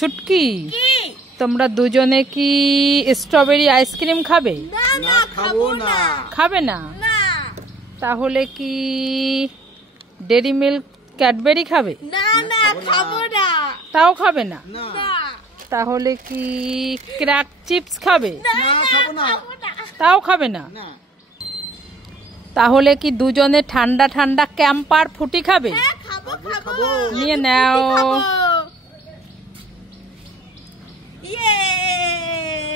ছুটকি তোমরা দুজনে কি স্ট্রবেরি আইসক্রিম খাবে? না, খাবো না। খাবে না? তাহলে কি ডেরি মিল্ক ক্যাডবেরি খাবে? না, খাবো না। তাও খাবে না? তাহলে কি ক্র্যাক চিপস খাবে? না, খাবো না। তাও খাবে না? তাহলে কি দুজনে ঠান্ডা ঠান্ডা ক্যাম্পার ফুটি খাবে? খাবো। নিয়ে নাও।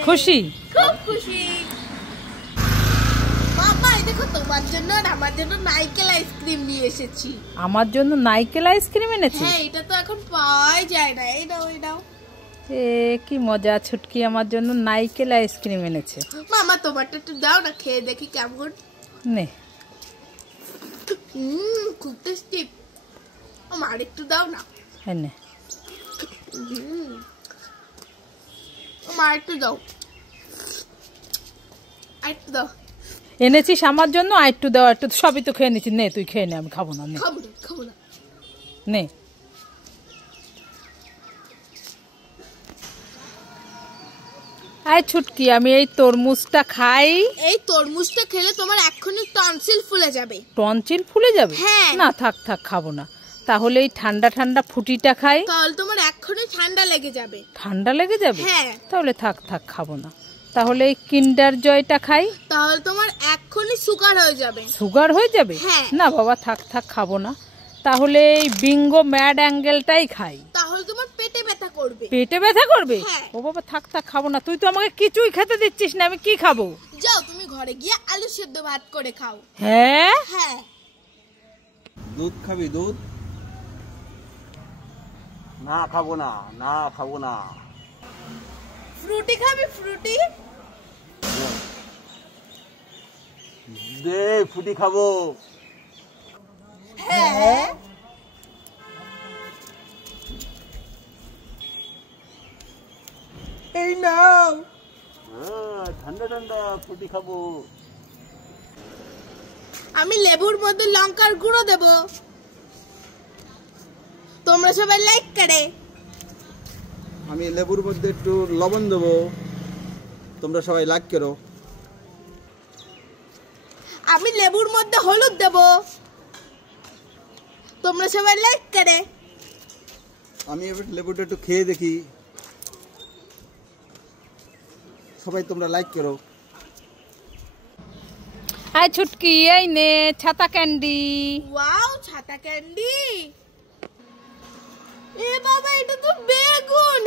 খুশি? খুব খুশি। বাবা, এই দেখো তোমার জন্য আর আমার জন্য নারকেল আইসক্রিম নিয়ে এসেছি। আমার জন্য নারকেল আইসক্রিম এনেছি? হ্যাঁ, এটা তো এখন পাওয়াই যায় না। এই নাও, এই নাও। কি মজা, ছুটকি আমার জন্য নারকেল আইসক্রিম এনেছে। মামা, তোমারটা একটু দাও না, খেয়ে দেখি কেমন। নে। খুব টেস্টি। আমার একটু দাও না। হ্যাঁ নে। আমার একটু দাও, একটু দাও। এনেছিস আমার জন্য, আর একটু দেওয়া, একটু সবই তো খেয়ে নিচ্ছি। নে, তুই খেয়ে নে, আমি খাবো না। নে খাবো না। নে। আয় ছুটকি, আমি এই তরমুজটা খাই। এই তরমুজটা খেলে তোমার এক্ষুনি টনসিল ফুলে যাবে। টনসিল ফুলে যাবে? হ্যাঁ। না, থাক খাবো না। তাহলে এই ঠান্ডা ঠান্ডা ফুটিটা খাই। তাহলে তোমার এক্ষুনি ঠান্ডা লেগে যাবে। ঠান্ডা লেগে যাবে? হ্যাঁ। তাহলে থাক খাবো না। তাহলে এই কিন্ডার জয়টা খাই। তাহলে তোমার এক্ষুনি সুগার হয়ে যাবে। সুগার হয়ে যাবে? হ্যাঁ। না বাবা, থাক খাবো না। তাহলে এই বিঙ্গো ম্যাড অ্যাঙ্গেলটাই খাই। তাহলে তোমার পেটে ব্যথা করবে। পেটে ব্যথা করবে? হ্যাঁ। ও বাবা, থাক খাবো না। তুই তো আমাকে কিছুই খেতে দিচ্ছিস না, আমি কি খাবো? যাও, তুমি ঘরে গিয়ে আলু সেদ্ধ ভাত করে খাও। হ্যাঁ। দুধ খাবি? দুধ? না, খাবো না। ফ্রুটি খাবি? ফ্রুটি দে, ফুটি খাবো। হ্যাঁ। এই নাও। ঠান্ডা ঠান্ডা ফুটি খাবো। আমি লেবুর মধ্যে লঙ্কার গুঁড়ো দেব। তোমরা সবাই লাইক করে। আমি লেবুর মধ্যে একটু লবণ দেবো, তোমরা সবাই লাইক করো। আমি লেবুর মধ্যে হলুদ দেব। তোমরা সবাই লাইক করে। আমি এবার লেবুটা একটু খেয়ে দেখি, সবাই তোমরা লাইক করো। আয় ছুটকি, এই নে ছাতা ক্যান্ডি। ওয়াও, ছাতা ক্যান্ডি। এ বাবা, এটা তো বেগুন।